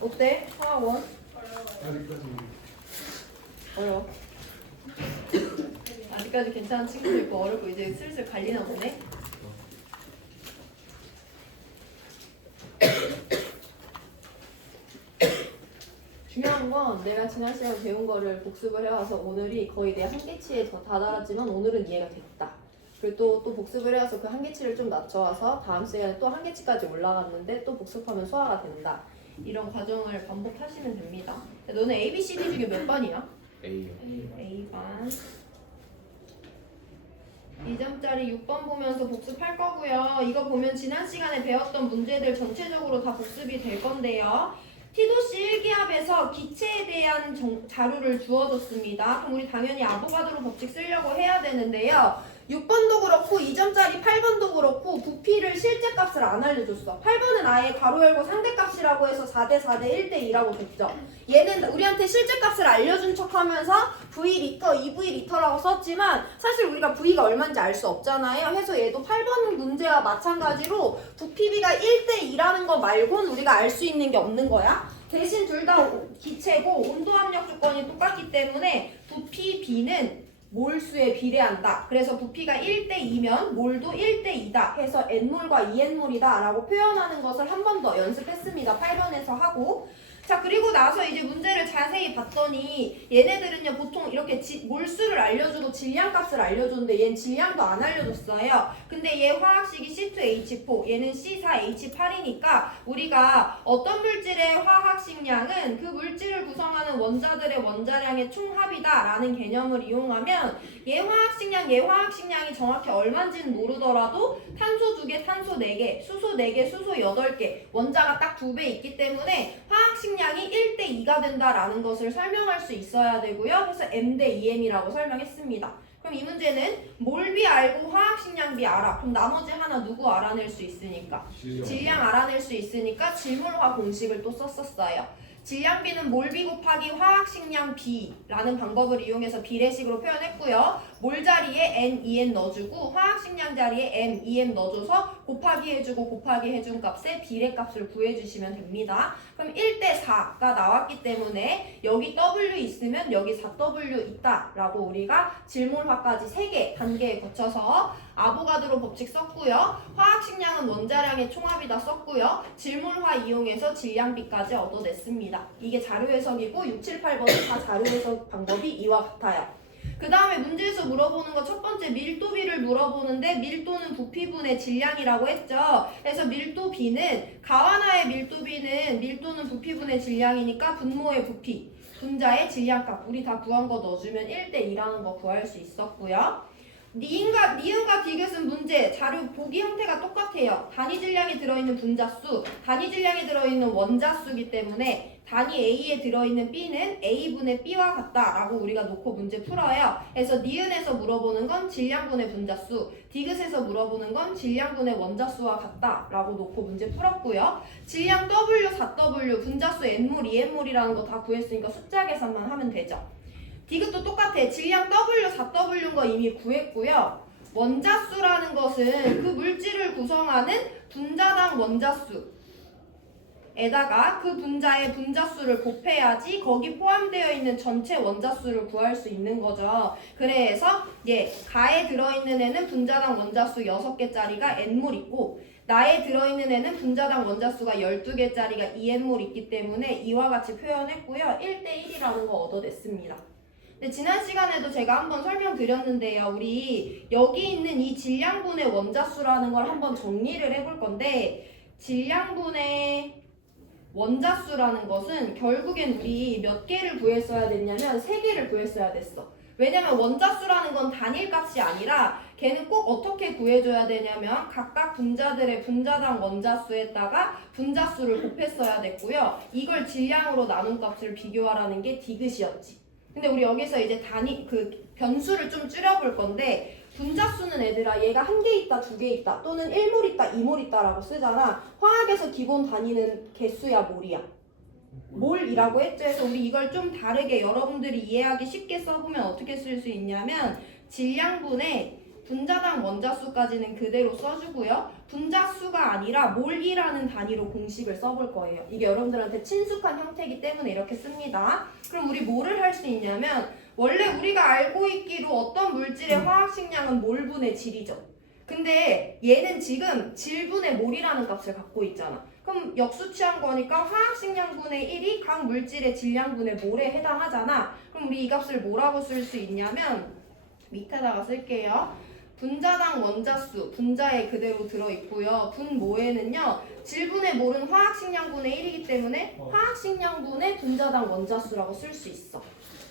어때? 화학원? 어려워. 아직까지 괜찮은 친구도 있고 어렵고 이제 슬슬 갈리나 보네. 중요한 건 내가 지난 시간에 배운 거를 복습을 해와서 오늘이 거의 내 한계치에 더 다다랐지만 오늘은 이해가 됐다. 그리고 또 복습을 해와서 그 한계치를 좀 낮춰와서 다음 시간에 또 한계치까지 올라갔는데 또 복습하면 소화가 된다. 이런 과정을 반복하시면 됩니다. 너는 A, B, C, D 중에 몇 반이야? A요. A반. 2점짜리 6번 보면서 복습할 거고요. 이거 보면 지난 시간에 배웠던 문제들 전체적으로 다 복습이 될 건데요. 티도씨 1기압에서 기체에 대한 자료를 주어줬습니다. 그럼 우리 당연히 아보가드로 법칙 쓰려고 해야 되는데요. 6번도 그렇고 2점짜리 8번도 그렇고 부피를 실제 값을 안 알려줬어. 8번은 아예 가로 열고 상대값이라고 해서 4대 4대 1대 2라고 됐죠. 얘는 우리한테 실제 값을 알려준 척하면서 V 리터, 2V 리터라고 썼지만 사실 우리가 V가 얼마인지 알 수 없잖아요. 해서 얘도 8번 문제와 마찬가지로 부피비가 1대 2라는 거 말고는 우리가 알 수 있는 게 없는 거야. 대신 둘 다 기체고 온도 압력 조건이 똑같기 때문에 부피 B는 몰수에 비례한다. 그래서 부피가 1대2면 몰도 1대2다 해서 N몰과 2N몰이다 라고 표현하는 것을 한 번 더 연습했습니다. 8번에서 하고. 자, 그리고 나서 이제 문제를 자세히 봤더니 얘네들은요 보통 이렇게 몰수를 알려주고 질량값을 알려줬는데 얘는 질량도 안 알려줬어요. 근데 얘 화학식이 C2H4 얘는 C4H8이니까 우리가 어떤 물질의 화학식량은 그 물질을 구성하는 원자들의 원자량의 총합이다 라는 개념을 이용하면 얘 화학식량이 정확히 얼마인지는 모르더라도 탄소 2개, 탄소 4개, 수소 4개, 수소 8개 원자가 딱 2배 있기 때문에 화학식량이 1대2가 된다라는 것을 설명할 수 있어야 되고요. 그래서 M/2M이라고 설명했습니다. 그럼 이 문제는 몰비 알고 화학식량비 알아. 그럼 나머지 하나 누구 알아낼 수 있으니까? 질량 알아낼 수 있으니까 질몰화 공식을 또 썼었어요. 질량비는 몰비 곱하기 화학식량 B라는 방법을 이용해서 비례식으로 표현했고요. 몰 자리에 N, 2N 넣어주고 화학식량 자리에 M, 2M 넣어줘서 곱하기 해준 값의 비례값을 구해주시면 됩니다. 그럼 1대4가 나왔기 때문에 여기 W 있으면 여기 4W 있다라고 우리가 질몰화까지 3개 단계에 거쳐서 아보가드로 법칙 썼고요. 화학식량은 원자량의 총합이다 썼고요. 질몰화 이용해서 질량비까지 얻어냈습니다. 이게 자료해석이고 6, 7, 8번은 다 자료해석 방법이 이와 같아요. 그 다음에 문제에서 물어보는 거 첫 번째 밀도비를 물어보는데 밀도는 부피분의 질량이라고 했죠. 그래서 밀도비는 가와나의 밀도는 부피분의 질량이니까 분모의 부피, 분자의 질량값 우리 다 구한 거 넣어주면 1대2라는 거 구할 수 있었고요. 니은과 디귿은 문제 자료 보기 형태가 똑같아요. 단위 질량이 들어있는 분자수, 단위 질량이 들어있는 원자수이기 때문에 단위 A에 들어있는 B는 A분의 B와 같다라고 우리가 놓고 문제 풀어요. 그래서 니은에서 물어보는 건 질량분의 분자수, 디귿에서 물어보는 건 질량분의 원자수와 같다라고 놓고 문제 풀었고요. 질량 W, 4W, 분자수 N몰, 2N몰이라는 거 다 구했으니까 숫자 계산만 하면 되죠. 디귿도 똑같아. 질량 W, 4W인 거 이미 구했고요. 원자수라는 것은 그 물질을 구성하는 분자당 원자수에다가 그 분자의 분자수를 곱해야지 거기 포함되어 있는 전체 원자수를 구할 수 있는 거죠. 그래서 가에 들어있는 애는 분자당 원자수 6개짜리가 N몰 있고 나에 들어있는 애는 분자당 원자수가 12개짜리가 2N몰 있기 때문에 이와 같이 표현했고요. 1대1이라는 거 얻어냈습니다. 근데 지난 시간에도 제가 한번 설명드렸는데요. 우리 여기 있는 이 질량분의 원자수라는 걸 한번 정리를 해볼 건데 질량분의 원자수라는 것은 결국엔 우리 몇 개를 구했어야 됐냐면 3개를 구했어야 됐어. 왜냐면 원자수라는 건 단일값이 아니라 걔는 꼭 어떻게 구해줘야 되냐면 각각 분자들의 분자당 원자수에다가 분자수를 곱했어야 됐고요. 이걸 질량으로 나눈 값을 비교하라는 게 디귿이었지. 근데 우리 여기서 이제 변수를 좀 줄여볼 건데 분자수는 얘들아 얘가 1개 있다 2개 있다 또는 1몰 있다 2몰 있다라고 쓰잖아. 화학에서 기본 단위는 개수야 몰이야? 몰이라고 했죠. 그래서 우리 이걸 좀 다르게 여러분들이 이해하기 쉽게 써보면 어떻게 쓸 수 있냐면 질량분의 분자당 원자수까지는 그대로 써주고요. 분자수가 아니라 몰이라는 단위로 공식을 써볼 거예요. 이게 여러분들한테 친숙한 형태이기 때문에 이렇게 씁니다. 그럼 우리 뭐를 할 수 있냐면 원래 우리가 알고 있기로 어떤 물질의 화학식량은 몰분의 질이죠. 근데 얘는 지금 질분의 몰이라는 값을 갖고 있잖아. 그럼 역수 취한 거니까 화학식량분의 1이 각 물질의 질량분의 몰에 해당하잖아. 그럼 우리 이 값을 뭐라고 쓸 수 있냐면 밑에다가 쓸게요. 분자당 원자수, 분자에 그대로 들어있고요. 분모에는요. 질분의 몰은 화학식량분의 1이기 때문에 화학식량분의 분자당 원자수라고 쓸 수 있어.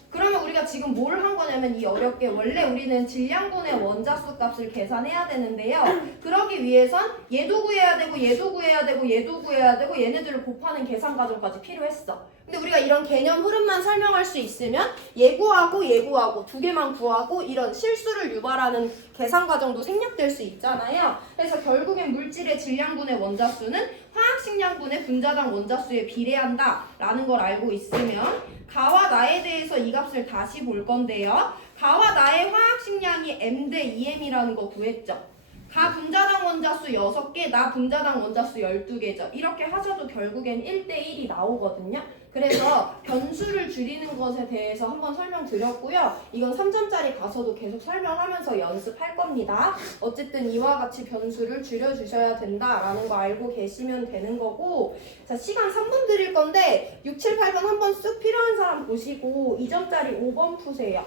그러면 우리가 지금 뭘 한 거냐면 이 어렵게 원래 우리는 질량분의 원자수 값을 계산해야 되는데요. 그러기 위해선 얘도 구해야 되고 얘도 구해야 되고 얘도 구해야 되고 얘네들을 곱하는 계산 과정까지 필요했어. 근데 우리가 이런 개념 흐름만 설명할 수 있으면 얘 구하고 얘 구하고 두 개만 구하고 이런 실수를 유발하는 계산 과정도 생략될 수 있잖아요. 그래서 결국엔 물질의 질량분의 원자수는 화학식량분의 분자당 원자수에 비례한다라는 걸 알고 있으면 가와 나에 대해서 이 값을 다시 볼 건데요. 가와 나의 화학식량이 m 대 2m이라는 거 구했죠. 가 분자당 원자수 6개, 나 분자당 원자수 12개죠. 이렇게 하셔도 결국엔 1대 1이 나오거든요. 그래서 변수를 줄이는 것에 대해서 한번 설명드렸고요. 이건 3점짜리 가서도 계속 설명하면서 연습할 겁니다. 어쨌든 이와 같이 변수를 줄여주셔야 된다라는 거 알고 계시면 되는 거고, 자, 시간 3분 드릴 건데 6, 7, 8번 한번 쓱 필요한 사람 보시고 2점짜리 5번 푸세요.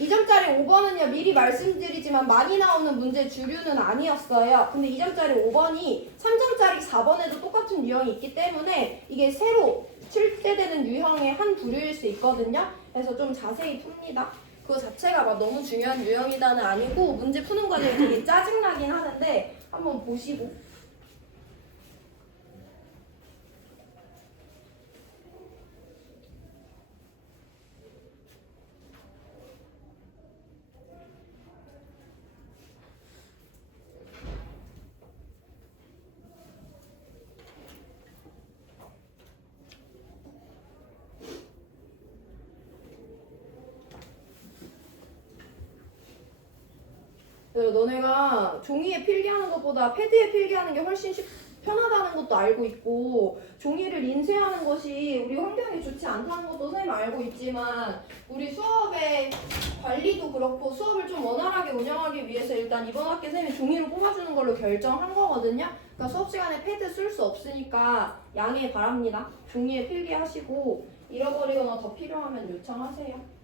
2점짜리 5번은요, 미리 말씀드리지만 많이 나오는 문제 주류는 아니었어요. 근데 2점짜리 5번이 3점짜리 4번에도 똑같은 유형이 있기 때문에 이게 새로 출제되는 유형의 한 부류일 수 있거든요. 그래서 좀 자세히 풉니다. 그거 자체가 막 너무 중요한 유형이다는 아니고 문제 푸는 과정이 되게 짜증나긴 하는데 한번 보시고. 너네가 종이에 필기하는 것보다 패드에 필기하는 게 훨씬 편하다는 것도 알고 있고 종이를 인쇄하는 것이 우리 환경에 좋지 않다는 것도 선생님 알고 있지만 우리 수업의 관리도 그렇고 수업을 좀 원활하게 운영하기 위해서 일단 이번 학기 선생님이 종이를 뽑아주는 걸로 결정한 거거든요. 그러니까 수업 시간에 패드 쓸 수 없으니까 양해 바랍니다. 종이에 필기하시고 잃어버리거나 더 필요하면 요청하세요.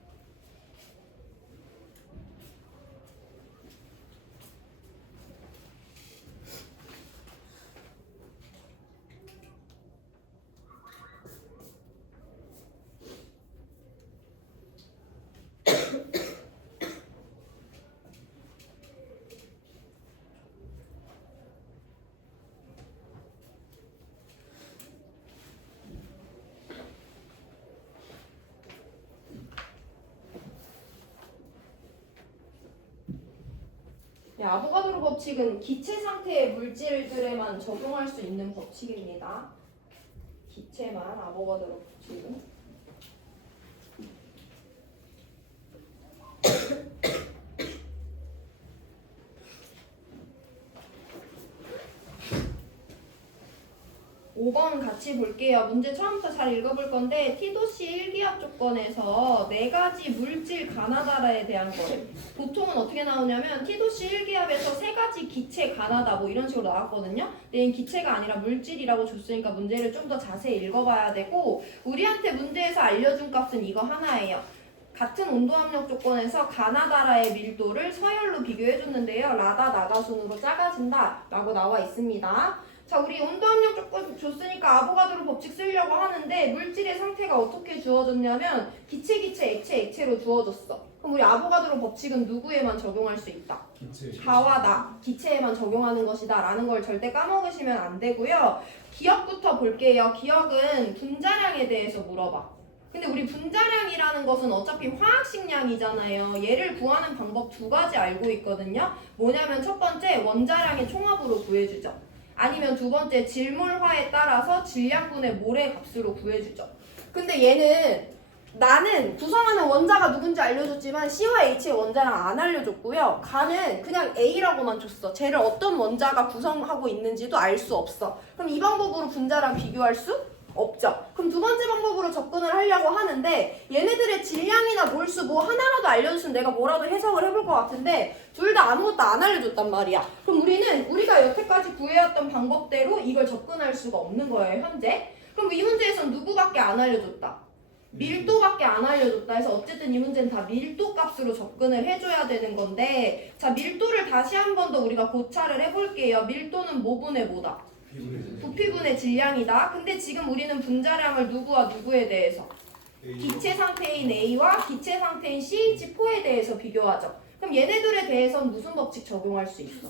아보가드로 법칙은 기체 상태의 물질들에만 적용할 수 있는 법칙입니다. 기체만 아보가드로 법칙은. 5번 같이 볼게요. 문제 처음부터 잘 읽어볼 건데 T도시 1기압 조건에서 4가지 물질 가나다라에 대한 거예요. 보통은 어떻게 나오냐면 T도시 1기압에서 3가지 기체 가나다 뭐 이런 식으로 나왔거든요. 근데 얘는 기체가 아니라 물질이라고 줬으니까 문제를 좀 더 자세히 읽어봐야 되고 우리한테 문제에서 알려준 값은 이거 하나예요. 같은 온도압력 조건에서 가나다라의 밀도를 서열로 비교해줬는데요. 라다 나다순으로 작아진다 라고 나와 있습니다. 자, 우리 온도압력 조건 줬으니까 아보가드로 법칙 쓰려고 하는데 물질의 상태가 어떻게 주어졌냐면 기체, 액체로 주어졌어. 그럼 우리 아보가드로 법칙은 누구에만 적용할 수 있다? 기체. 가와 나, 기체에만 적용하는 것이다 라는 걸 절대 까먹으시면 안 되고요. 기억부터 볼게요. 기억은 분자량에 대해서 물어봐. 근데 우리 분자량이라는 것은 어차피 화학식량이잖아요. 얘를 구하는 방법 2가지 알고 있거든요. 뭐냐면 첫 번째 원자량의 총합으로 구해주죠. 아니면 두 번째 질몰화에 따라서 질량분의 몰의 값으로 구해주죠. 근데 얘는 나는 구성하는 원자가 누군지 알려줬지만 C와 H의 원자랑 안 알려줬고요. 가는 그냥 A라고만 줬어. 쟤를 어떤 원자가 구성하고 있는지도 알 수 없어. 그럼 이 방법으로 분자랑 비교할 수 없죠. 그럼 두 번째 방법으로 접근을 하려고 하는데 얘네들의 질량이나 몰수 뭐 하나라도 알려줬으면 내가 뭐라도 해석을 해볼 것 같은데 둘 다 아무것도 안 알려줬단 말이야. 그럼 우리가 여태까지 구해왔던 방법대로 이걸 접근할 수가 없는 거예요, 현재. 그럼 이 문제에선 누구밖에 안 알려줬다? 밀도밖에 안 알려줬다 해서 어쨌든 이 문제는 다 밀도 값으로 접근을 해줘야 되는 건데 자 밀도를 다시 한 번 더 우리가 고찰을 해볼게요. 밀도는 뭐분의 뭐다? 부피분의 질량이다. 근데 지금 우리는 분자량을 누구와 누구에 대해서? 기체 상태인 A와 기체 상태인 CH4에 대해서 비교하죠. 그럼 얘네들에 대해서는 무슨 법칙 적용할 수 있어?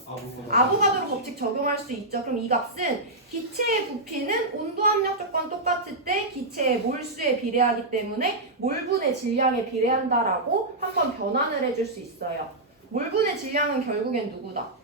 아보가드로 법칙 적용할 수 있죠. 그럼 이 값은 기체의 부피는 온도 압력 조건 똑같을 때 기체의 몰수에 비례하기 때문에 몰분의 질량에 비례한다라고 한번 변환을 해줄 수 있어요. 몰분의 질량은 결국엔 누구다?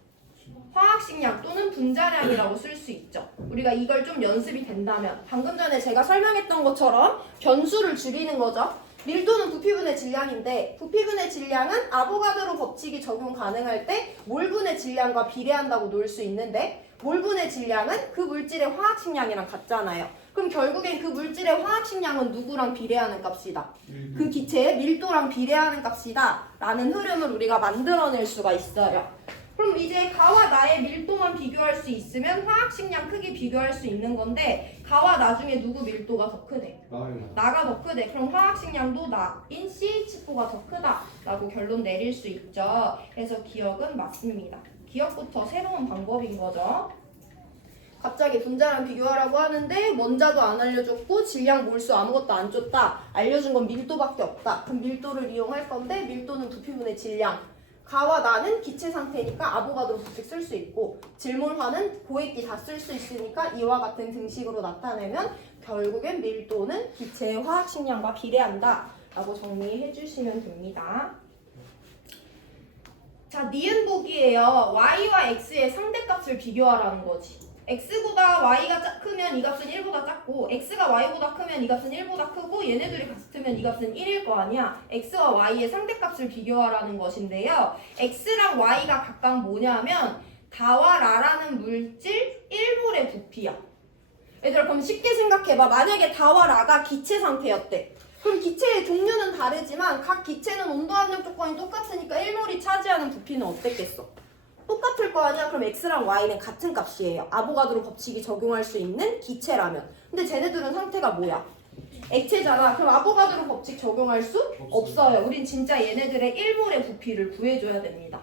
화학식량 또는 분자량이라고 쓸 수 있죠. 우리가 이걸 좀 연습이 된다면 방금 전에 제가 설명했던 것처럼 변수를 줄이는 거죠. 밀도는 부피분의 질량인데 부피분의 질량은 아보가드로 법칙이 적용 가능할 때 몰분의 질량과 비례한다고 놓을 수 있는데 몰분의 질량은 그 물질의 화학식량이랑 같잖아요. 그럼 결국엔 그 물질의 화학식량은 누구랑 비례하는 값이다? 그 기체의 밀도랑 비례하는 값이다 라는 흐름을 우리가 만들어낼 수가 있어요. 그럼 이제 가와 나의 밀도만 비교할 수 있으면 화학식량 크기 비교할 수 있는 건데 가와 나 중에 누구 밀도가 더 크대? 나가 더 크대. 그럼 화학식량도 나인 CH4가 더 크다라고 결론 내릴 수 있죠. 그래서 기억은 맞습니다. 기억부터 새로운 방법인 거죠. 갑자기 분자랑 비교하라고 하는데 원자도 안 알려줬고 질량 몰수 아무것도 안 줬다. 알려준 건 밀도밖에 없다. 그럼 밀도를 이용할 건데 밀도는 부피분의 질량. 가와 나는 기체 상태니까 아보가드로 법칙 쓸 수 있고 질몰화는 고액기 다 쓸 수 있으니까 이와 같은 등식으로 나타내면 결국엔 밀도는 기체의 화학식량과 비례한다 라고 정리해 주시면 됩니다. 자, 니은 보기예요. y와 x의 상대값을 비교하라는 거지. x보다 y가 크면 이 값은 1보다 작고 x가 y보다 크면 이 값은 1보다 크고 얘네들이 같으면 이 값은 1일 거 아니야. x와 y의 상대값을 비교하라는 것인데요. x랑 y가 각각 뭐냐면 다와 라라는 물질 1몰의 부피야. 얘들아 그럼 쉽게 생각해봐. 만약에 다와 라가 기체 상태였대. 그럼 기체의 종류는 다르지만 각 기체는 온도 압력 조건이 똑같으니까 1몰이 차지하는 부피는 어땠겠어? 똑같을 거 아니야? 그럼 x랑 y는 같은 값이에요. 아보가드로 법칙이 적용할 수 있는 기체라면. 근데 쟤네들은 상태가 뭐야? 액체잖아. 그럼 아보가드로 법칙 적용할 수 없어요. 우린 진짜 얘네들의 1몰의 부피를 구해줘야 됩니다.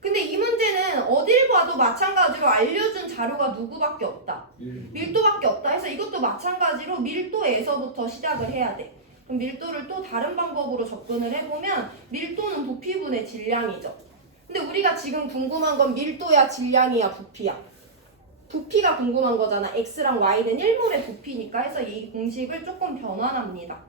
근데 이 문제는 어딜 봐도 마찬가지로 알려준 자료가 누구밖에 없다. 밀도밖에 없다 해서 이것도 마찬가지로 밀도에서부터 시작을 해야 돼. 그럼 밀도를 또 다른 방법으로 접근을 해보면 밀도는 부피분의 질량이죠. 근데 우리가 지금 궁금한 건 밀도야 질량이야 부피야? 부피가 궁금한 거잖아. x랑 y는 1몰의 부피니까 해서 이 공식을 조금 변환합니다.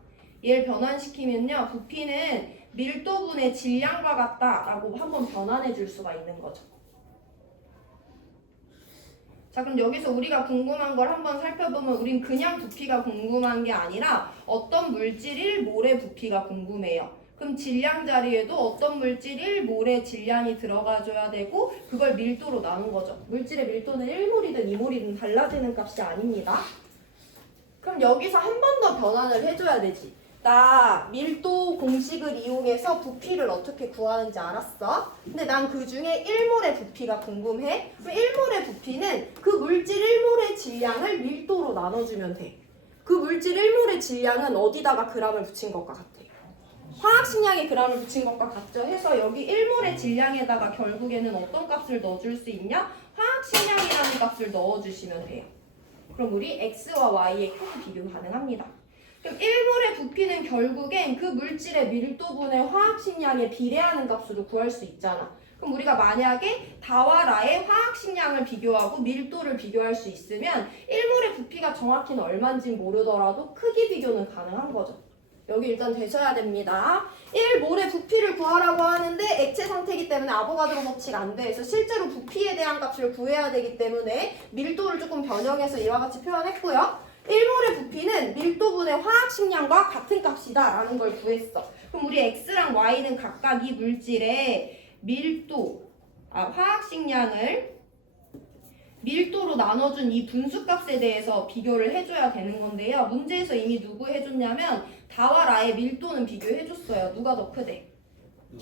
얘를 변환시키면요. 부피는 밀도분의 질량과 같다라고 한번 변환해 줄 수가 있는 거죠. 자, 그럼 여기서 우리가 궁금한 걸 한번 살펴보면 우린 그냥 부피가 궁금한 게 아니라 어떤 물질 1몰의 부피가 궁금해요. 그럼 질량 자리에도 어떤 물질 1몰의 질량이 들어가줘야 되고 그걸 밀도로 나눈 거죠. 물질의 밀도는 1몰이든 2몰이든 달라지는 값이 아닙니다. 그럼 여기서 한 번 더 변환을 해줘야 되지. 나 밀도 공식을 이용해서 부피를 어떻게 구하는지 알았어? 근데 난 그 중에 1몰의 부피가 궁금해. 그럼 1몰의 부피는 그 물질 1몰의 질량을 밀도로 나눠주면 돼. 그 물질 1몰의 질량은 어디다가 그람을 붙인 것과 같아? 화학식량에 그람을 붙인 것과 같죠. 해서 여기 1몰의 질량에다가 결국에는 어떤 값을 넣어줄 수 있냐? 화학식량이라는 값을 넣어주시면 돼요. 그럼 우리 x와 y의 큰 비교 가능합니다. 그럼 1몰의 부피는 결국엔 그 물질의 밀도분의 화학식량에 비례하는 값으로 구할 수 있잖아. 그럼 우리가 만약에 다와 라의 화학식량을 비교하고 밀도를 비교할 수 있으면 1몰의 부피가 정확히는 얼마인지 모르더라도 크기 비교는 가능한 거죠. 여기 일단 되셔야 됩니다. 1몰의 부피를 구하라고 하는데 액체 상태이기 때문에 아보가드로 법칙 안 돼서 실제로 부피에 대한 값을 구해야 되기 때문에 밀도를 조금 변형해서 이와 같이 표현했고요. 1몰의 부피는 밀도분의 화학식량과 같은 값이다 라는 걸 구했어. 그럼 우리 X랑 Y는 각각 이 물질의 화학식량을 밀도로 나눠준 이 분수값에 대해서 비교를 해줘야 되는 건데요. 문제에서 이미 누구 해줬냐면 다와 라의 밀도는 비교해줬어요. 누가 더 크대?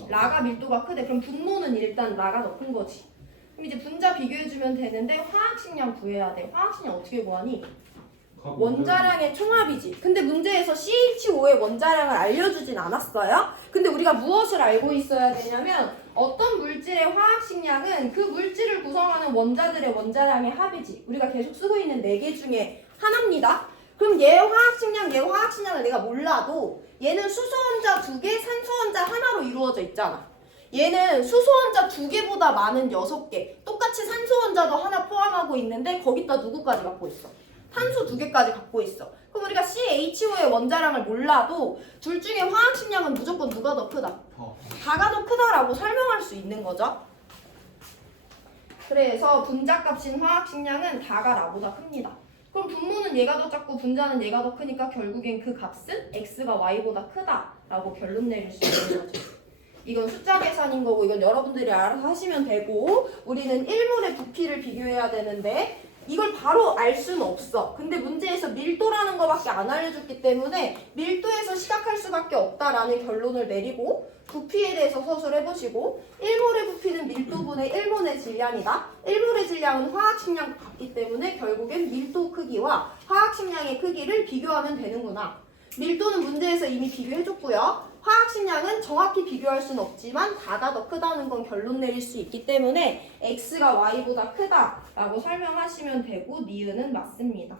라가 밀도가 크대. 그럼 분모는 일단 라가 더 큰 거지. 그럼 이제 분자 비교해주면 되는데 화학식량 구해야 돼. 화학식량 어떻게 구하니? 원자량의 총합이지. 근데 문제에서 CH5의 원자량을 알려주진 않았어요. 근데 우리가 무엇을 알고 있어야 되냐면 어떤 물질의 화학식량은 그 물질을 구성하는 원자들의 원자량의 합이지. 우리가 계속 쓰고 있는 4개 중에 하나입니다. 그럼 얘 화학식량을 내가 몰라도 얘는 수소원자 2개, 산소원자 하나로 이루어져 있잖아. 얘는 수소원자 2개보다 많은 6개, 똑같이 산소원자도 하나 포함하고 있는데 거기다 누구까지 갖고 있어? 탄소 2개까지 갖고 있어. 그럼 우리가 CH5의 원자량을 몰라도 둘 중에 화학식량은 무조건 누가 더 크다? 다가 더 크다라고 설명할 수 있는 거죠. 그래서 분자값인 화학식량은 다가 라보다 큽니다. 그럼 분모는 얘가 더 작고 분자는 얘가 더 크니까 결국엔 그 값은 X가 Y보다 크다라고 결론 내릴 수 있는 거죠. 이건 숫자 계산인 거고 이건 여러분들이 알아서 하시면 되고 우리는 1몰의 부피를 비교해야 되는데 이걸 바로 알 수는 없어. 근데 문제에서 밀도라는 거밖에 안 알려줬기 때문에 밀도에서 시작할 수밖에 없다라는 결론을 내리고 부피에 대해서 서술해보시고 1몰의 부피는 밀도분의 1몰의 질량이다. 1몰의 질량은 화학식량과 같기 때문에 결국엔 밀도 크기와 화학식량의 크기를 비교하면 되는구나. 밀도는 문제에서 이미 비교해줬고요. 화학식량은 정확히 비교할 수는 없지만 다가 더 크다는 건 결론 내릴 수 있기 때문에 X가 Y보다 크다라고 설명하시면 되고 니은은 맞습니다.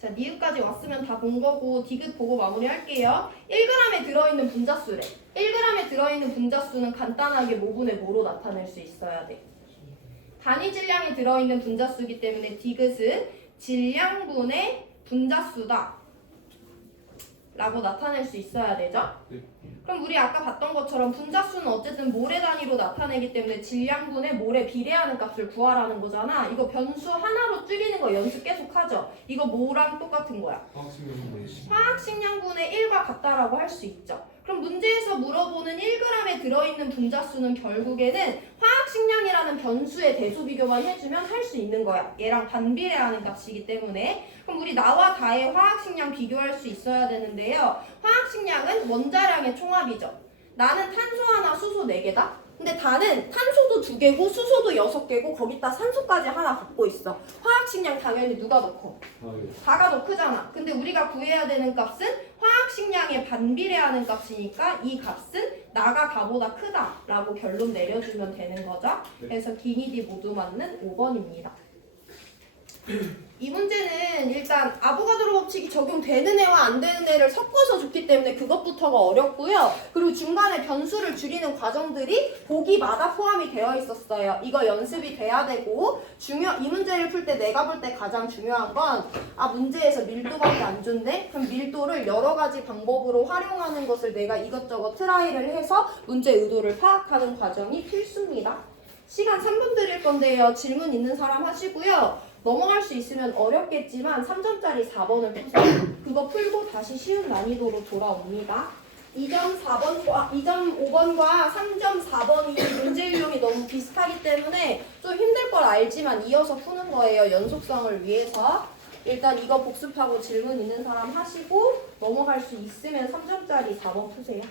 자, 니은까지 왔으면 다 본 거고 디귿 보고 마무리할게요. 1g에 들어있는 분자수래. 1g에 들어있는 분자수는 간단하게 뭐분의 뭐로 나타낼 수 있어야 돼. 단위 질량이 들어있는 분자수이기 때문에 디귿은 질량분의 분자수다 라고 나타낼 수 있어야 되죠? 그럼 우리 아까 봤던 것처럼 분자수는 어쨌든 몰의 단위로 나타내기 때문에 질량분의 몰에 비례하는 값을 구하라는 거잖아. 이거 변수 하나로 줄이는 거 연습 계속 하죠? 이거 뭐랑 똑같은 거야? 화학식량분의 1과 같다라고 할 수 있죠. 그럼 문제에서 물어보는 1g에 들어있는 분자수는 결국에는 화학식량이라는 변수의 대소 비교만 해주면 할 수 있는 거야. 얘랑 반비례하는 값이기 때문에. 그럼 우리 나와 다의 화학식량 비교할 수 있어야 되는데요. 화학식량은 원자량의 총합이죠. 나는 탄소 하나, 수소 4개다. 근데 다는 탄소도 2개고 수소도 6개고 거기다 산소까지 하나 갖고 있어. 화학식량 당연히 누가 더 커? 다가 더 크잖아. 근데 우리가 구해야 되는 값은 화학식량에 반비례하는 값이니까 이 값은 나가 다보다 크다라고 결론 내려주면 되는 거죠. 그래서 기니디 모두 맞는 5번입니다. 이 문제는 일단 아보가드로 법칙이 적용되는 애와 안 되는 애를 섞어서 줬기 때문에 그것부터가 어렵고요. 그리고 중간에 변수를 줄이는 과정들이 보기마다 포함이 되어 있었어요. 이거 연습이 돼야 되고 이 문제를 풀 때 내가 볼 때 가장 중요한 건 문제에서 밀도밖에 안 준대? 그럼 밀도를 여러 가지 방법으로 활용하는 것을 내가 이것저것 트라이를 해서 문제 의도를 파악하는 과정이 필수입니다. 시간 3분 드릴 건데요. 질문 있는 사람 하시고요. 넘어갈 수 있으면 어렵겠지만 3점짜리 4번을 푸세요. 그거 풀고 다시 쉬운 난이도로 돌아옵니다. 2점 5번과 3점 4번이 문제 유형이 너무 비슷하기 때문에 좀 힘들 걸 알지만 이어서 푸는 거예요. 연속성을 위해서. 일단 이거 복습하고 질문 있는 사람 하시고 넘어갈 수 있으면 3점짜리 4번 푸세요.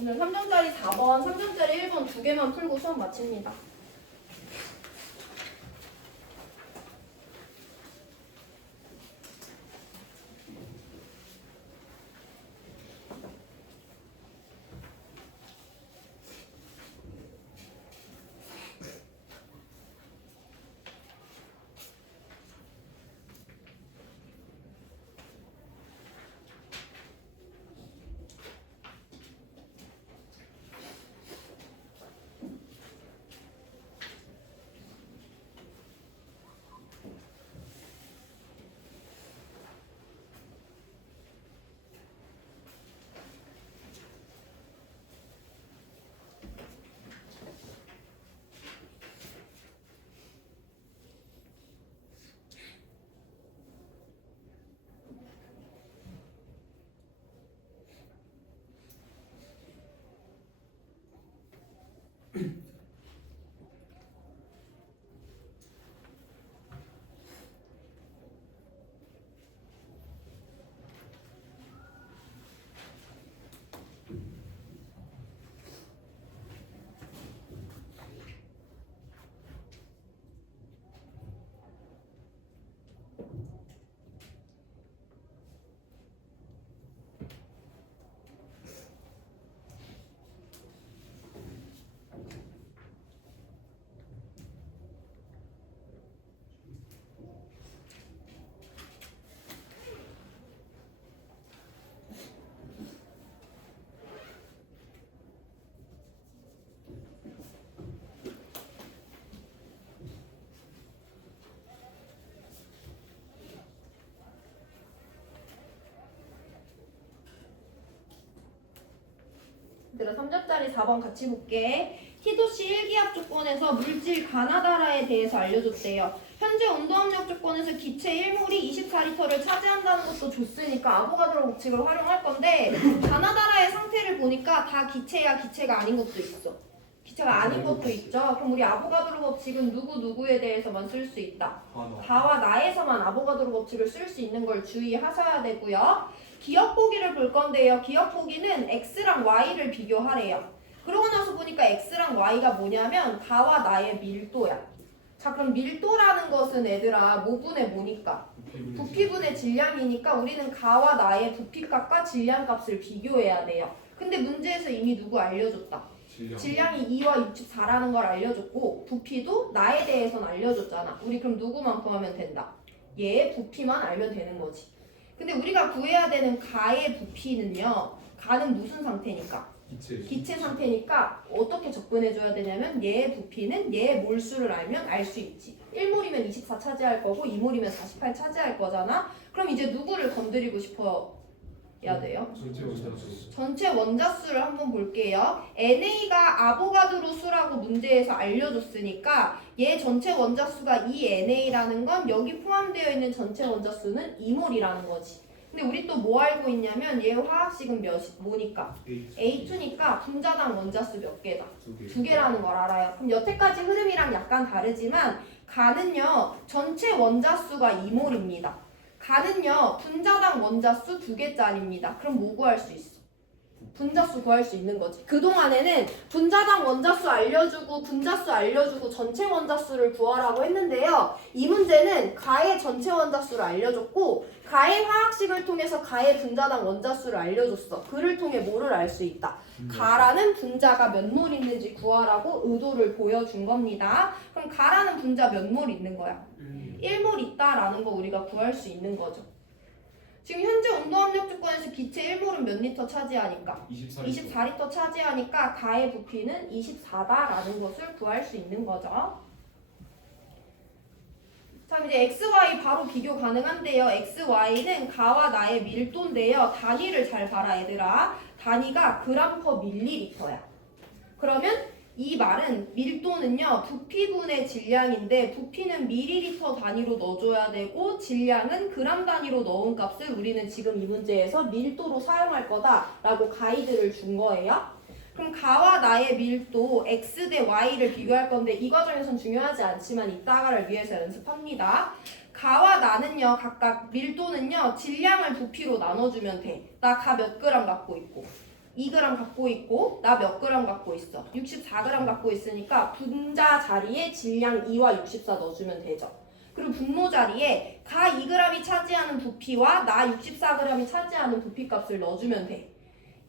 오늘 3점짜리 4번, 3점짜리 1번 2개만 풀고 수업 마칩니다. 얘들아 3접짜리 4번 같이 볼게. 티도씨 1기압 조건에서 물질 가나다라에 대해서 알려줬대요. 현재 온도압력 조건에서 기체 1몰이 24리터를 차지한다는 것도 줬으니까 아보가드로 법칙을 활용할 건데 가나다라의 상태를 보니까 다 기체야 기체가 아닌 것도 있어. 기체가 아닌 것도 있죠. 그럼 우리 아보가드로 법칙은 누구누구에 대해서만 쓸 수 있다. 가와 나에서만 아보가드로 법칙을 쓸 수 있는 걸 주의하셔야 되고요. 기억 보기를 볼 건데요. 기억 보기는 x랑 y를 비교하래요. 그러고 나서 보니까 x랑 y가 뭐냐면 가와 나의 밀도야. 자 그럼 밀도라는 것은 얘들아 뭐분의 뭐니까? 부피분의 질량이니까 우리는 가와 나의 부피값과 질량값을 비교해야 돼요. 근데 문제에서 이미 누구 알려줬다. 질량이 2와 64라는 걸 알려줬고 부피도 나에 대해서는 알려줬잖아. 우리 그럼 누구만 구하면 된다. 얘의 부피만 알면 되는 거지. 근데 우리가 구해야 되는 가의 부피는요. 가는 무슨 상태니까? 기체 상태니까 어떻게 접근해줘야 되냐면 얘의 부피는 얘의 몰수를 알면 알 수 있지. 1몰이면 24 차지할 거고 2몰이면 48 차지할 거잖아. 그럼 이제 누구를 건드리고 싶어야 돼요? 전체 원자수를 한번 볼게요. NA가 아보가드로 수라고 문제에서 알려줬으니까 얘 전체 원자수가 2NA라는 건 여기 포함되어 있는 전체 원자수는 2몰이라는 거지. 근데 우리 또 뭐 알고 있냐면 얘 화학식은 뭐니까? A2니까 분자당 원자수 몇 개다? 2개라는 걸 알아요. 그럼 여태까지 흐름이랑 약간 다르지만 가는요 전체 원자수가 2몰입니다. 가는요 분자당 원자수 2개짜리입니다. 그럼 뭐 구할 수 있어? 분자수 구할 수 있는 거지. 그동안에는 분자당 원자수 알려주고 분자수 알려주고 전체 원자수를 구하라고 했는데요. 이 문제는 가의 전체 원자수를 알려줬고 가의 화학식을 통해서 가의 분자당 원자수를 알려줬어. 그를 통해 뭐를 알 수 있다? 가라는 분자가 몇 몰 있는지 구하라고 의도를 보여준 겁니다. 그럼 가라는 분자 몇 몰 있는 거야? 1몰 있다라는 거 우리가 구할 수 있는 거죠. 지금 현재 온도압력 조건에서 기체 1몰은 몇 리터 차지하니까? 24리터 차지하니까 가의 부피는 24다라는 것을 구할 수 있는 거죠. 자 이제 XY 바로 비교 가능한데요. XY는 가와 나의 밀도인데요. 단위를 잘 봐라 얘들아. 단위가 그램 퍼 밀리리터야. 그러면 이 말은 밀도는요 부피분의 질량인데 부피는 밀리리터 단위로 넣어줘야 되고 질량은 그램 단위로 넣은 값을 우리는 지금 이 문제에서 밀도로 사용할 거다라고 가이드를 준 거예요. 그럼 가와 나의 밀도 x 대 y를 비교할 건데 이 과정에선 중요하지 않지만 이따가를 위해서 연습합니다. 가와 나는요 각각 밀도는요 질량을 부피로 나눠주면 돼. 나 가 몇 그램 갖고 있고 2g 갖고 있고 나 몇 그램 갖고 있어? 64g 갖고 있으니까 분자 자리에 질량 2와 64 넣어주면 되죠. 그리고 분모 자리에 가 2g이 차지하는 부피와 나 64g이 차지하는 부피값을 넣어주면 돼.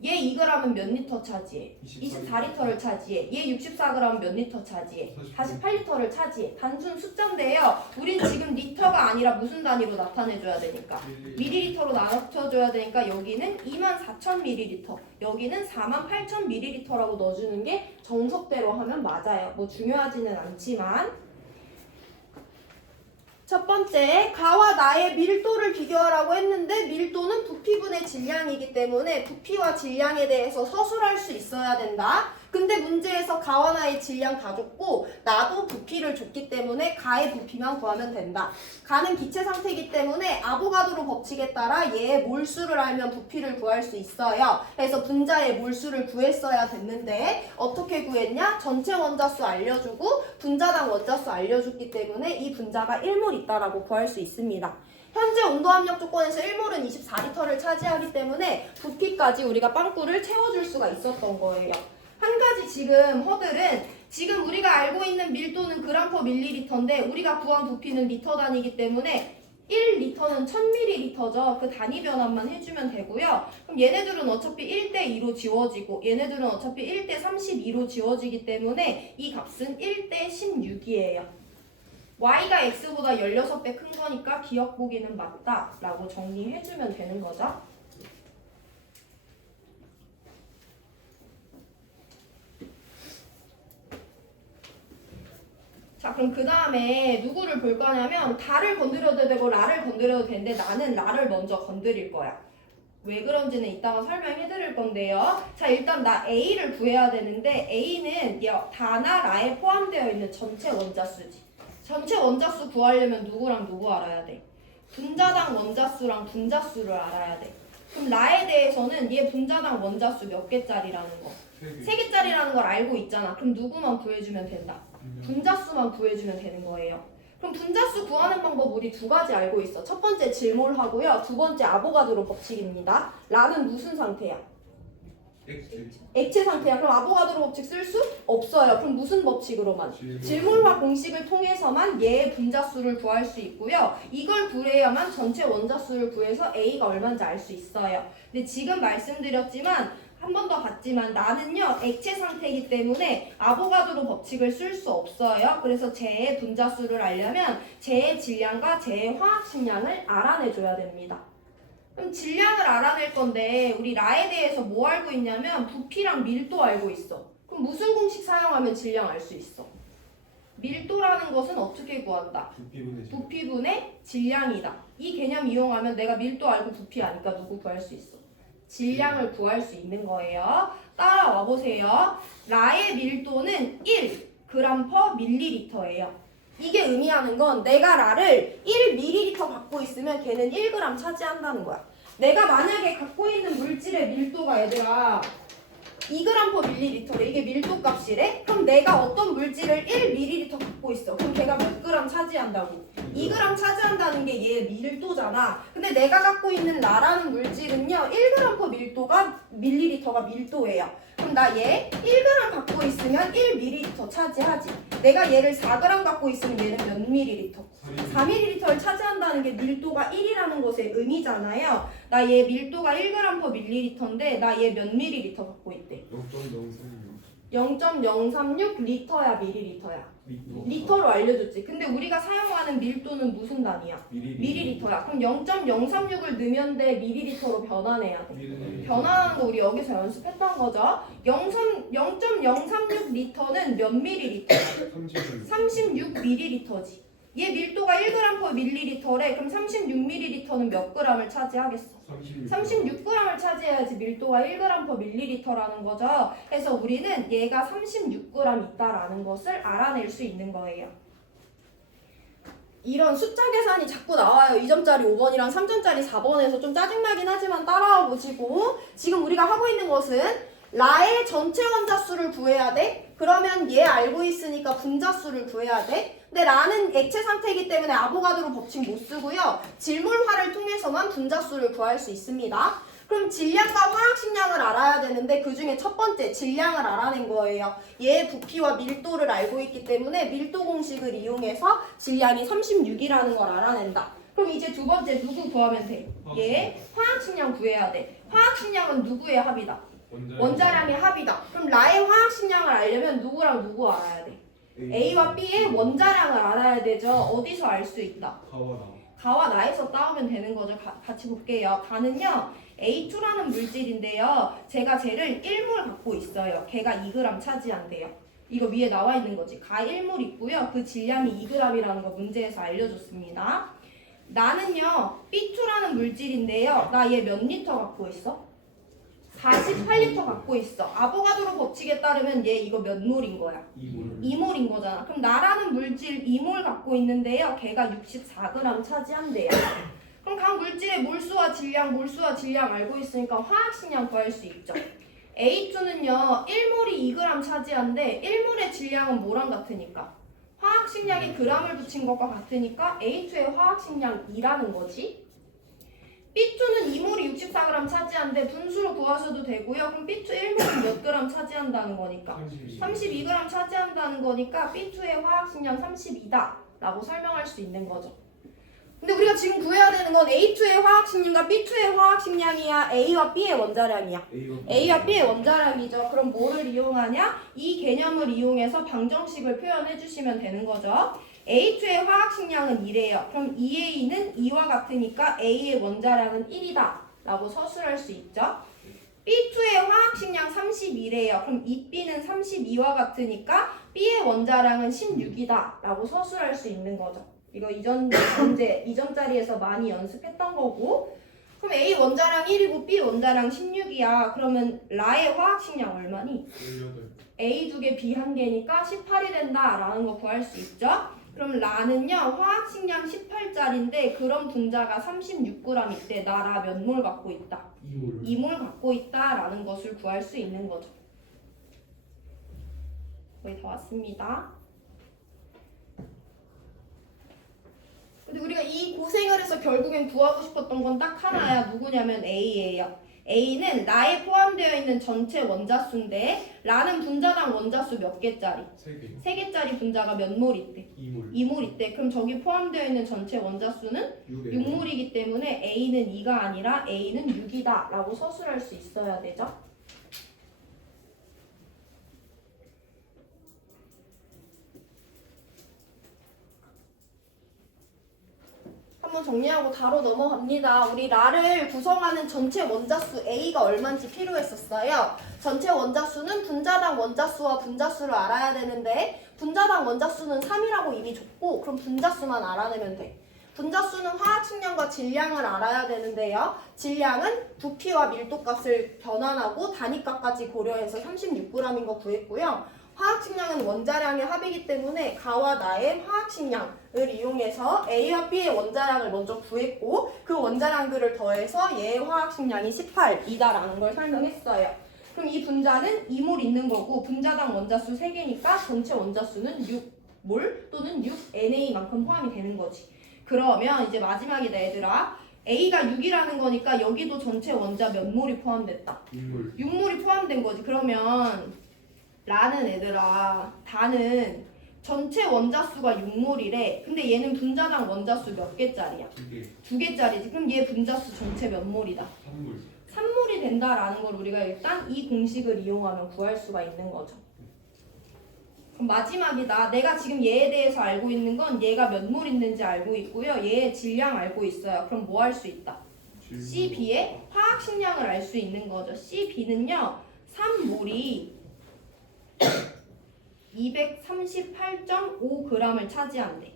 얘 2g은 몇 리터 차지해? 24리터를 차지해. 얘 64g은 몇 리터 차지해? 48리터를 차지해. 단순 숫자인데요. 우린 지금 리터가 아니라 무슨 단위로 나타내줘야 되니까? 밀리리터로 나눠줘야 되니까 여기는 24,000ml, 여기는 48,000ml라고 넣어주는 게 정석대로 하면 맞아요. 뭐 중요하지는 않지만. 첫 번째, 가와 나의 밀도를 비교하라고 했는데 밀도는 부피분의 질량이기 때문에 부피와 질량에 대해서 서술할 수 있어야 된다. 근데 근데 문제에서 가와 나의 질량 다 줬고 나도 부피를 줬기 때문에 가의 부피만 구하면 된다. 가는 기체 상태이기 때문에 아보가드로 법칙에 따라 얘의 몰수를 알면 부피를 구할 수 있어요. 그래서 분자의 몰수를 구했어야 됐는데 어떻게 구했냐? 전체 원자수 알려주고 분자당 원자수 알려줬기 때문에 이 분자가 1몰 있다라고 구할 수 있습니다. 현재 온도압력 조건에서 1몰은 24리터를 차지하기 때문에 부피까지 우리가 빵꾸를 채워줄 수가 있었던 거예요. 한 가지 지금 허들은 지금 우리가 알고 있는 밀도는 그램 퍼 밀리리터인데 우리가 구한 부피는 리터 단위이기 때문에 1리터는 1000ml죠. 그 단위 변환만 해주면 되고요. 그럼 얘네들은 어차피 1대2로 지워지고 얘네들은 어차피 1대32로 지워지기 때문에 이 값은 1대16이에요. y가 x보다 16배 큰 거니까 기억 보기는 맞다 라고 정리해주면 되는 거죠. 자, 그럼 그 다음에 누구를 볼 거냐면 다를 건드려도 되고 라를 건드려도 되는데 나는 라를 먼저 건드릴 거야. 왜 그런지는 이따가 설명해 드릴 건데요. 자, 일단 나 A를 구해야 되는데 A는 다나 라에 포함되어 있는 전체 원자수지. 전체 원자수 구하려면 누구랑 누구 알아야 돼? 분자당 원자수랑 분자수를 알아야 돼. 그럼 라에 대해서는 얘 분자당 원자수 몇 개짜리라는 거? 3개짜리라는 걸 알고 있잖아. 그럼 누구만 구해주면 된다? 분자수만 구해주면 되는 거예요. 그럼 분자수 구하는 방법 우리 두 가지 알고 있어. 첫 번째 질몰하고요. 두 번째 아보가드로 법칙입니다. 라는 무슨 상태야? 액체 상태야. 그럼 아보가드로 법칙 쓸 수 없어요. 그럼 무슨 법칙으로만? 질몰화 공식을 통해서만 얘의 분자수를 구할 수 있고요. 이걸 구해야만 전체 원자수를 구해서 A가 얼마인지 알 수 있어요. 근데 지금 말씀드렸지만 한 번 더 봤지만 나는요 액체 상태이기 때문에 아보가드로 법칙을 쓸 수 없어요. 그래서 쟤의 분자수를 알려면 쟤의 질량과 쟤의 화학식량을 알아내줘야 됩니다. 그럼 질량을 알아낼 건데 우리 라에 대해서 뭐 알고 있냐면 부피랑 밀도 알고 있어. 그럼 무슨 공식 사용하면 질량 알 수 있어? 밀도라는 것은 어떻게 구한다? 부피분의 질량이다. 이 개념 이용하면 내가 밀도 알고 부피 아니까 누구 구할 수 있어? 질량을 구할 수 있는 거예요. 따라와 보세요. 라의 밀도는 1g per 밀리리터예요. 이게 의미하는 건 내가 라를 1ml 갖고 있으면 걔는 1g 차지한다는 거야. 내가 만약에 갖고 있는 물질의 밀도가 얘들아 2g per 밀리리터래. 이게 밀도 값이래? 그럼 내가 어떤 물질을 1ml 갖고 있어. 그럼 걔가 몇 g 차지한다고? 2g 차지한다는 게 얘의 밀도잖아. 근데 내가 갖고 있는 라라는 물질은요 1g per 밀리리터가 밀도예요. 그럼 나 얘 1g 갖고 있으면 1ml 차지하지. 내가 얘를 4g 갖고 있으면 얘는 몇 ml? 4ml를 차지한다는 게 밀도가 1이라는 것의 의미잖아요. 나 얘 밀도가 1g per 밀리리터인데 나 얘 몇 ml 갖고 있대? 0.036 리터야 밀리리터야? 리터로 알려줬지. 근데 우리가 사용하는 밀도는 무슨 단위야? 밀리리터야. 그럼 0.036을 넣으면 돼? 밀리리터로 변환해야 돼? 변환하는 거 우리 여기서 연습했던 거죠. 0.036 리터는 몇 밀리리터야? 36 밀리리터지. 얘 밀도가 1g per 밀리리터래. 그럼 36ml는 몇 g을 차지하겠어? 36g을 차지해야지 밀도가 1g per 밀리리터라는 거죠. 그래서 우리는 얘가 36g 있다라는 것을 알아낼 수 있는 거예요. 이런 숫자 계산이 자꾸 나와요. 2점짜리 5번이랑 3점짜리 4번에서 좀 짜증나긴 하지만 따라와 보시고, 지금 우리가 하고 있는 것은 라의 전체 원자수를 구해야 돼. 그러면 얘 알고 있으니까 분자수를 구해야 돼. 근데 라는 액체 상태이기 때문에 아보가드로 법칙 못 쓰고요. 질몰화를 통해서만 분자수를 구할 수 있습니다. 그럼 질량과 화학식량을 알아야 되는데 그 중에 첫 번째 질량을 알아낸 거예요. 얘의 부피와 밀도를 알고 있기 때문에 밀도 공식을 이용해서 질량이 36이라는 걸 알아낸다. 그럼 이제 두 번째 누구 구하면 돼? 얘 화학식량 구해야 돼. 화학식량은 누구의 합이다? 원자량의 합이다. 그럼 라의 화학식량을 알려면 누구랑 누구 알아야 돼? A와 B의 원자량을 알아야 되죠. 어디서 알 수 있다? 가와 나에서 따오면 되는 거죠. 같이 볼게요. 가는요 A2라는 물질인데요. 제가 쟤를 1몰 갖고 있어요. 걔가 2g 차지한대요. 이거 위에 나와 있는 거지. 가 1몰 있고요. 그 질량이 2g이라는 거 문제에서 알려줬습니다. 나는요 B2라는 물질인데요. 나 얘 몇 리터 갖고 있어? 48리터 갖고 있어. 아보가드로 법칙에 따르면 얘 이거 몇 몰인 거야? 2몰인 거잖아. 그럼 나라는 물질 2몰 갖고 있는데요. 걔가 64g 차지한대요. 그럼 각 물질의 몰수와 질량 알고 있으니까 화학식량 구할 수 있죠. A2는요 1몰이 2g 차지한데 1몰의 질량은 뭐랑 같으니까? 화학식량에 g을 붙인 것과 같으니까 A2의 화학식량 2라는 거지. B2는 2몰이 64g 차지하는데 분수로 구하셔도 되고요. 그럼 B2 1몰은 몇 g 차지한다는 거니까? 32g 차지한다는 거니까 B2의 화학식량 32다 라고 설명할 수 있는 거죠. 근데 우리가 지금 구해야 되는 건 A2의 화학식량과 B2의 화학식량이야? A와 B의 원자량이야? A와 B의 원자량이죠. 그럼 뭐를 이용하냐? 이 개념을 이용해서 방정식을 표현해 주시면 되는 거죠. A2의 화학식량은 2래요. 그럼 2A는 2와 같으니까 A의 원자량은 1이다 라고 서술할 수 있죠. B2의 화학식량 32래요. 그럼 2B는 32와 같으니까 B의 원자량은 16이다 라고 서술할 수 있는 거죠. 이거 이전 자리에서 많이 연습했던 거고. 그럼 A 원자량 1이고 B 원자량 16이야. 그러면 라의 화학식량 얼마니? 18. A 2개 B 1개니까 18이 된다라는 거 구할 수 있죠. 그럼 라는요 화학식량 18짜리인데 그런 분자가 36g 있대. 나 라 몇 몰 갖고 있다? 2몰 갖고 있다라는 것을 구할 수 있는 거죠. 거의 다 왔습니다. 근데 우리가 이 고생을 해서 결국엔 구하고 싶었던 건 딱 하나야. 누구냐면 A예요. A는 라에 포함되어 있는 전체 원자수인데 라는 분자당 원자수 몇 개짜리? 3개. 3개짜리 분자가 몇 몰 있대? 2몰. 2몰 있대. 그럼 저기 포함되어 있는 전체 원자수는 6몰이기 때문에 A는 2가 아니라 A는 6이다 라고 서술할 수 있어야 되죠. 한번 정리하고 바로 넘어갑니다. 우리 라를 구성하는 전체 원자수 A가 얼마인지 필요했었어요. 전체 원자수는 분자당 원자수와 분자수를 알아야 되는데 분자당 원자수는 3이라고 이미 줬고 그럼 분자수만 알아내면 돼. 분자수는 화학식량과 질량을 알아야 되는데요. 질량은 부피와 밀도값을 변환하고 단위값까지 고려해서 36g인 거 구했고요. 화학식량은 원자량의 합이기 때문에 가와 나의 화학식량을 이용해서 A와 B의 원자량을 먼저 구했고 그 원자량들을 더해서 얘의 화학식량이 18이다라는 걸 설명했어요. 그럼 이 분자는 2몰 있는 거고 분자당 원자수 3개니까 전체 원자수는 6몰 또는 6NA만큼 포함이 되는 거지. 그러면 이제 마지막이다 얘들아. A가 6이라는 거니까 여기도 전체 원자 몇 몰이 포함됐다? 6몰이 포함된 거지. 그러면 라는 애들아 다는 전체 원자수가 6몰이래. 근데 얘는 분자당 원자수 몇 개짜리야? 2개짜리지. 그럼 얘 분자수 전체 몇 몰이다? 3몰이 된다라는 걸 우리가 일단 이 공식을 이용하면 구할 수가 있는 거죠. 그럼 마지막이다. 내가 지금 얘에 대해서 알고 있는 건 얘가 몇 몰 있는지 알고 있고요. 얘의 질량 알고 있어요. 그럼 뭐 할 수 있다? CB의 화학식량을 알 수 있는 거죠. CB는요 3몰이 238.5g을 차지한대.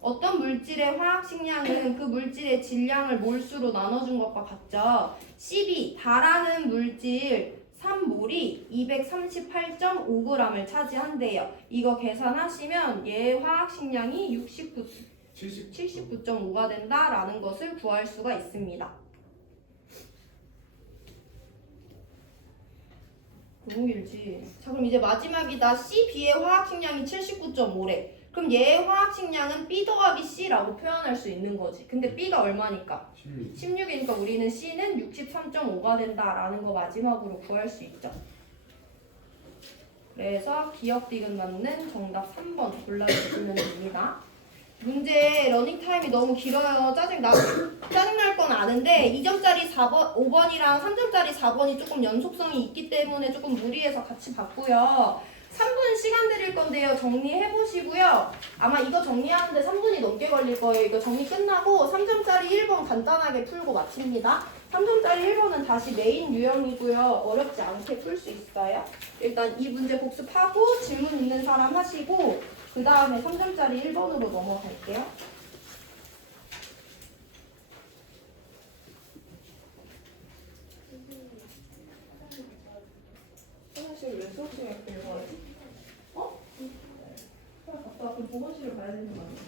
어떤 물질의 화학식량은 그 물질의 질량을 몰수로 나눠준 것과 같죠. CB, 다라는 물질 3몰이 238.5g을 차지한대요. 이거 계산하시면 얘의 화학식량이 79.5가 된다라는 것을 구할 수가 있습니다. 너무 길지. 자 그럼 이제 마지막이다. CB의 화학식량이 79.5래. 그럼 얘의 화학식량은 B 더하기 C라고 표현할 수 있는 거지. 근데 B가 얼마니까? 16이니까 우리는 C는 63.5가 된다라는 거 마지막으로 구할 수 있죠. 그래서 기억 디귿 맞는 정답 3번 골라주시면 됩니다. 문제 러닝타임이 너무 길어요. 짜증날 건 아는데 2점짜리 4번, 5번이랑 3점짜리 4번이 조금 연속성이 있기 때문에 조금 무리해서 같이 봤고요. 3분 시간 드릴 건데요. 정리해보시고요. 아마 이거 정리하는데 3분이 넘게 걸릴 거예요. 이거 정리 끝나고 3점짜리 1번 간단하게 풀고 마칩니다. 3점짜리 1번은 다시 메인 유형이고요. 어렵지 않게 풀 수 있어요. 일단 이 문제 복습하고 질문 있는 사람 하시고 그 다음에 3점짜리 1번으로 넘어갈게요. 지금 왜 수업 시간에 그런 거 하지? 어? 아빠 그 보건실을 가야 되는 거 아니야?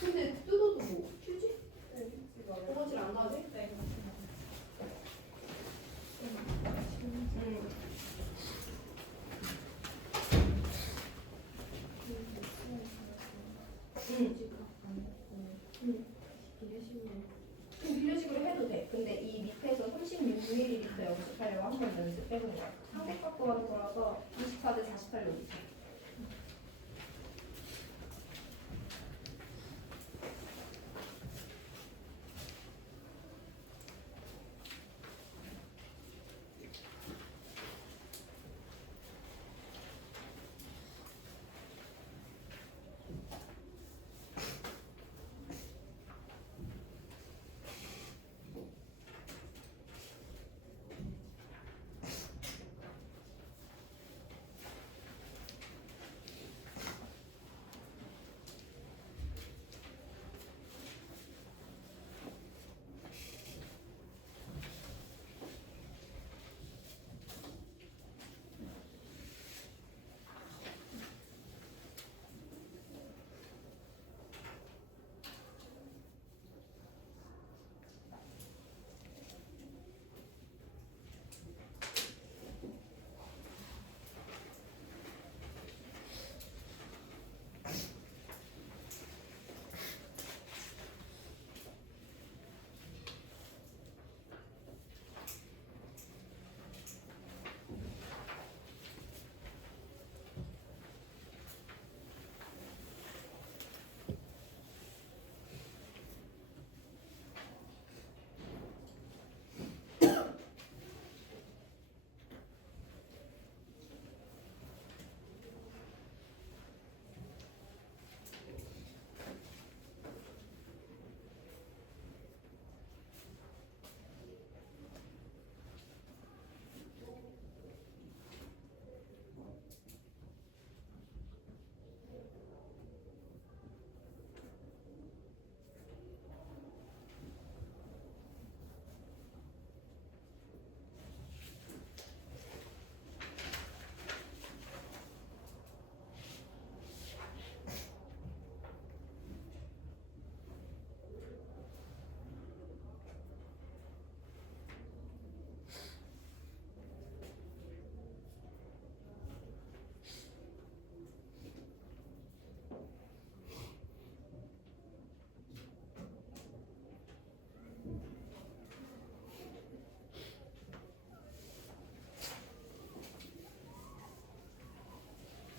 근데 뜯어도 뭐 휴지? 보건실 안 가도 돼? 네. 비례식으로 해도 돼. 근데 이 밑에서 36ml 연습하려고 한 번 연습해보는 거야. 상대 갖고 하는 거라서 24대 48 연습.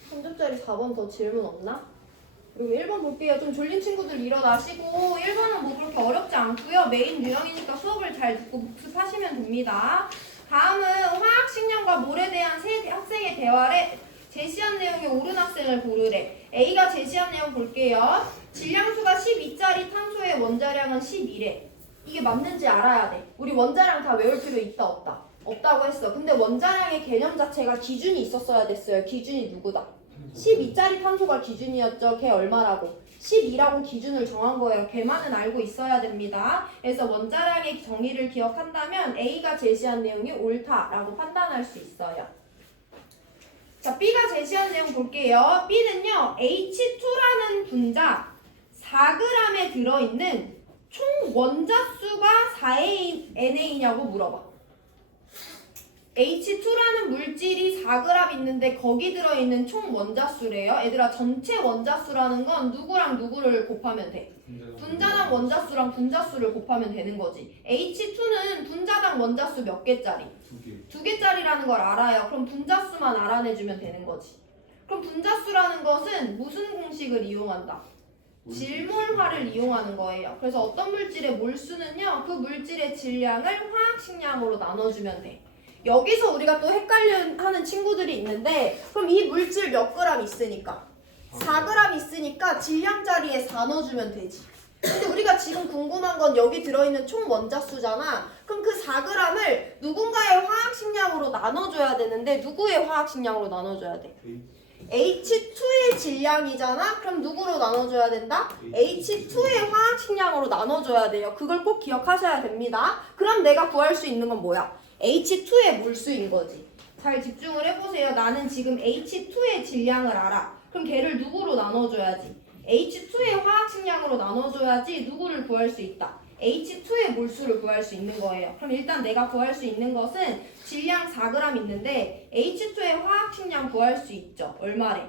편집자리 4번 더 질문 없나? 그리고 1번 볼게요. 좀 졸린 친구들 일어나시고 1번은 뭐 그렇게 어렵지 않고요. 메인 유형이니까 수업을 잘 듣고 복습하시면 됩니다. 다음은 화학식량과 몰에 대한 세 학생의 대화를 제시한 내용의 옳은 학생을 고르래. A가 제시한 내용 볼게요. 질량수가 12짜리 탄소의 원자량은 11래. 이게 맞는지 알아야 돼. 우리 원자량 다 외울 필요 있다 없다? 없다고 했어. 근데 원자량의 개념 자체가 기준이 있었어야 됐어요. 기준이 누구다? 12짜리 탄소가 기준이었죠. 걔 얼마라고? 12라고 기준을 정한 거예요. 걔만은 알고 있어야 됩니다. 그래서 원자량의 정의를 기억한다면 A가 제시한 내용이 옳다라고 판단할 수 있어요. 자, B가 제시한 내용 볼게요. B는요, H2라는 분자 4g에 들어있는 총 원자수가 4NA냐고 물어봐. H2라는 물질이 4g 있는데 거기 들어있는 총 원자수래요. 얘들아, 전체 원자수라는 건 누구랑 누구를 곱하면 돼? 분자당 원자수랑 분자수를 곱하면 되는 거지. H2는 분자당 원자수 몇 개짜리? 2개짜리라는 걸 알아요. 그럼 분자수만 알아내주면 되는 거지. 그럼 분자수라는 것은 무슨 공식을 이용한다? 질몰화를 이용하는 거예요. 그래서 어떤 물질의 몰수는요, 그 물질의 질량을 화학식량으로 나눠주면 돼. 여기서 우리가 또 헷갈려하는 친구들이 있는데, 그럼 이 물질 몇 그램 있으니까? 4g 있으니까 질량 자리에 4 넣어주면 되지. 근데 우리가 지금 궁금한 건 여기 들어있는 총 원자수잖아. 그럼 그 4g을 누군가의 화학식량으로 나눠줘야 되는데 누구의 화학식량으로 나눠줘야 돼? H2의 질량이잖아? 그럼 누구로 나눠줘야 된다? H2의 화학식량으로 나눠줘야 돼요. 그걸 꼭 기억하셔야 됩니다. 그럼 내가 구할 수 있는 건 뭐야? H2의 몰수인 거지. 잘 집중을 해보세요. 나는 지금 H2의 질량을 알아. 그럼 걔를 누구로 나눠줘야지? H2의 화학식량으로 나눠줘야지 누구를 구할 수 있다. H2의 몰수를 구할 수 있는 거예요. 그럼 일단 내가 구할 수 있는 것은 질량 4g 있는데 H2의 화학식량 구할 수 있죠. 얼마래?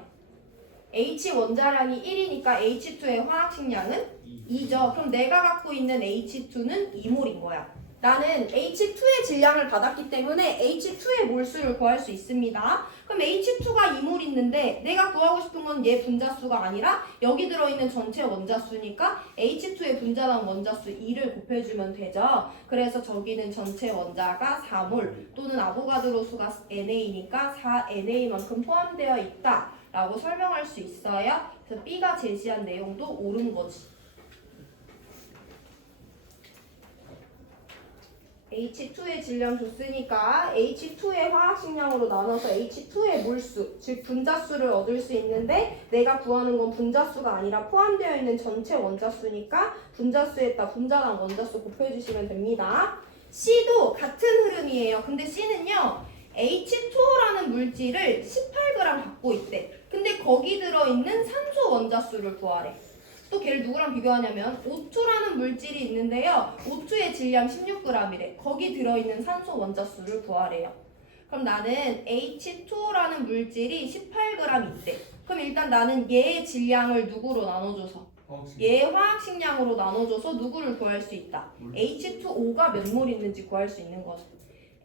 H 원자량이 1이니까 H2의 화학식량은 2죠. 그럼 내가 갖고 있는 H2는 2몰인 거야. 나는 H2의 질량을 받았기 때문에 H2의 몰수를 구할 수 있습니다. 그럼 H2가 2몰 있는데 내가 구하고 싶은 건 얘 분자수가 아니라 여기 들어있는 전체 원자수니까 H2의 분자당 원자수 2를 곱해주면 되죠. 그래서 저기는 전체 원자가 4몰 또는 아보가드로 수가 NA니까 4NA만큼 포함되어 있다 라고 설명할 수 있어요. 그래서 B가 제시한 내용도 옳은 거지. H2의 질량 줬으니까 H2의 화학식량으로 나눠서 H2의 몰수, 즉 분자수를 얻을 수 있는데 내가 구하는 건 분자수가 아니라 포함되어 있는 전체 원자수니까 분자수에다 분자당 원자수 곱해주시면 됩니다. C도 같은 흐름이에요. 근데 C는요. H2O라는 물질을 18g 갖고 있대. 근데 거기 들어있는 산소 원자수를 구하래. 또 걔를 누구랑 비교하냐면 O2라는 물질이 있는데요. O2의 질량 16g이래. 거기 들어있는 산소 원자수를 구하래요. 그럼 나는 H2O라는 물질이 18g 있대. 그럼 일단 나는 얘의 질량을 누구로 나눠줘서? 얘의 화학식량으로 나눠줘서 누구를 구할 수 있다. H2O가 몇 몰 있는지 구할 수 있는 거죠.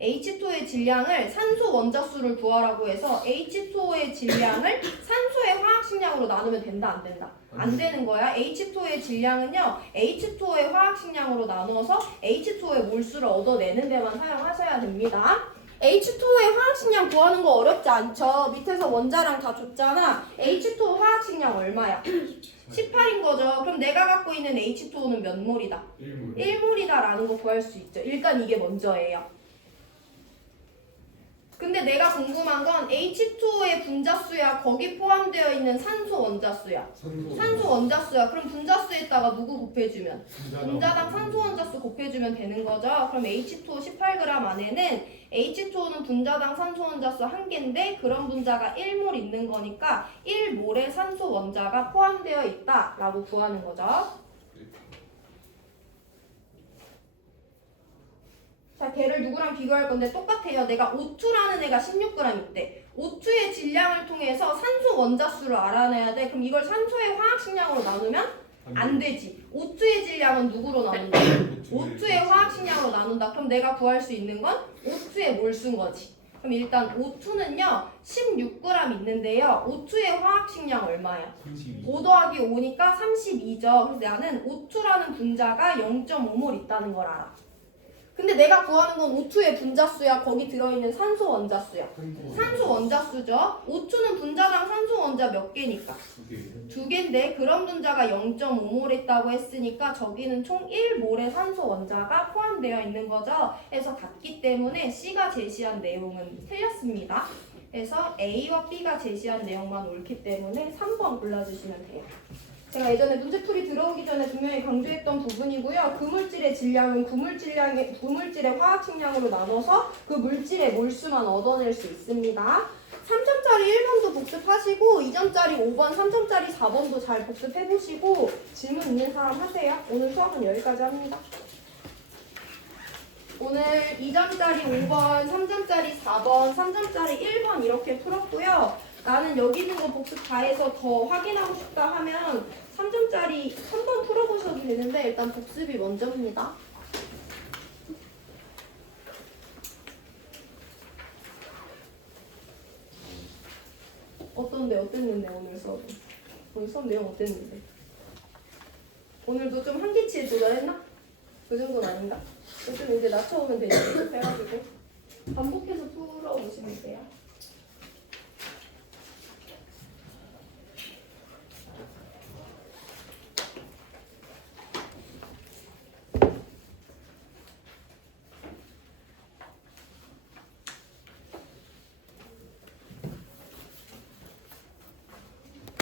H2O의 질량을 산소 원자수를 구하라고 해서 H2O의 질량을 산소의 화학식량으로 나누면 된다, 안 된다? 안 되는 거야. H2O의 질량은요, H2O의 화학식량으로 나눠서 H2O의 몰수를 얻어내는 데만 사용하셔야 됩니다. H2O의 화학식량 구하는 거 어렵지 않죠? 밑에서 원자량 다 줬잖아. H2O 화학식량 얼마야? 18인 거죠. 그럼 내가 갖고 있는 H2O는 몇 몰이다? 1몰이다 라는 거 구할 수 있죠. 일단 이게 먼저예요. 근데 내가 궁금한 건 H2O의 분자수야, 거기 포함되어 있는 산소 원자수야. 산소 원자수야. 그럼 분자수에다가 누구 곱해주면? 분자당 산소 원자수 곱해주면 되는 거죠. 그럼 H2O 18g 안에는 H2O는 분자당 산소 원자수 1개인데 그런 분자가 1몰 있는 거니까 1몰의 산소 원자가 포함되어 있다 라고 구하는 거죠. 자, 걔를 누구랑 비교할 건데 똑같아요. 내가 O2라는 애가 16g 있대. O2의 질량을 통해서 산소 원자수를 알아내야 돼. 그럼 이걸 산소의 화학식량으로 나누면 안 되지. O2의 질량은 누구로 나눈다? O2의 화학식량으로 나눈다. 그럼 내가 구할 수 있는 건 O2의 몰수인 거지. 그럼 일단 O2는요 16g 있는데요. O2의 화학식량 얼마야? 5 더하기 5니까 32죠. 그래서 나는 O2라는 분자가 0.5몰 있다는 걸 알아. 근데 내가 구하는 건 O2의 분자수야. 거기 들어있는 산소 원자수야. 산소 원자수죠. O2는 분자당 산소 원자 몇 개니까? 2개인데 그런 분자가 0.5몰 있다고 했으니까 저기는 총 1몰의 산소 원자가 포함되어 있는 거죠. 그래서 같기 때문에 C가 제시한 내용은 틀렸습니다. 그래서 A와 B가 제시한 내용만 옳기 때문에 3번 골라주시면 돼요. 제가 예전에 문제풀이 들어오기 전에 분명히 강조했던 부분이고요. 그 물질의 질량은 그 물질의 화학식량으로 나눠서 그 물질의 몰수만 얻어낼 수 있습니다. 3점짜리 1번도 복습하시고 2점짜리 5번, 3점짜리 4번도 잘 복습해보시고 질문 있는 사람 하세요. 오늘 수업은 여기까지 합니다. 오늘 2점짜리 5번, 3점짜리 4번, 3점짜리 1번 이렇게 풀었고요. 나는 여기 있는 거 복습 다 해서 더 확인하고 싶다 하면 3점짜리 3번 풀어보셔도 되는데 일단 복습이 먼저입니다. 어땠는데 오늘 수업? 오늘 수업 내용 어땠는데? 오늘도 좀 한기치에 도달했나? 그 정도는 아닌가? 좀 이제 낮춰오면 되지. 해가지고 반복해서 풀어보시면 돼요.